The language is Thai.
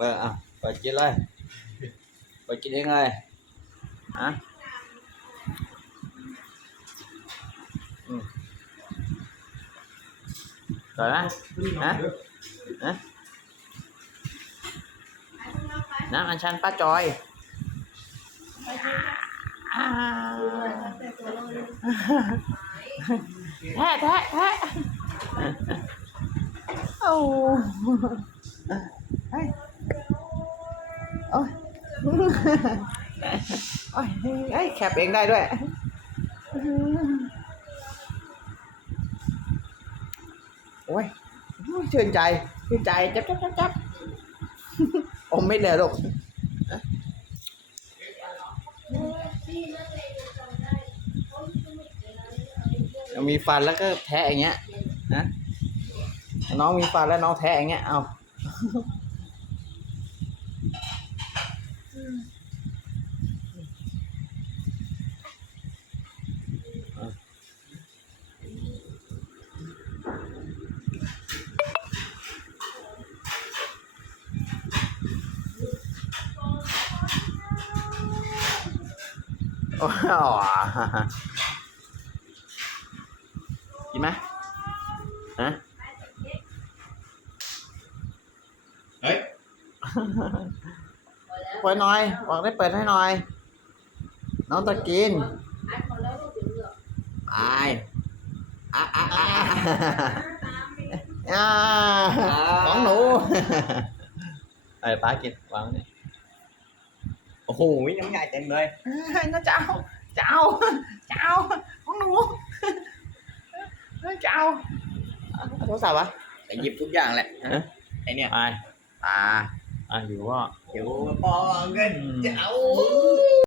เอออ่ะเปิดกินเลยเปิดกินยังไงฮะอืมสวยไหมฮะฮะน้ำอัญชันป้าจอยอ่าแทะแทะแทะโอ้เฮ้ย โอ้ยโอ้ยเอ้ยแคปเองได้ด้วยโอ้ยชื่นใจชื่นใจจับจับจับจับอมไม่เหลือลูกมีฟันแล้วก็แทะอย่างเงี้ยนะน้องมีฟันแล้วน้องแทะอย่างเงี้ยเอา โอ้โหกินไหมฮะ เฮ้ย เปิดหน่อย บอกได้เปิดให้หน่อย น้องตะกินไปอะอะอะอะอะของหนูไอ้ป้ากินวางนี่โอ้โหน้ำใหญ่เต็มเลยน่าจะเอาจะเอาจะเอาของหนูจะเอาโทรศัพท์วะแต่หยิบทุกอย่างแหละฮะไอเนี่ยไปตา อะหรือว่า เดี๋วปอเงินจะเอา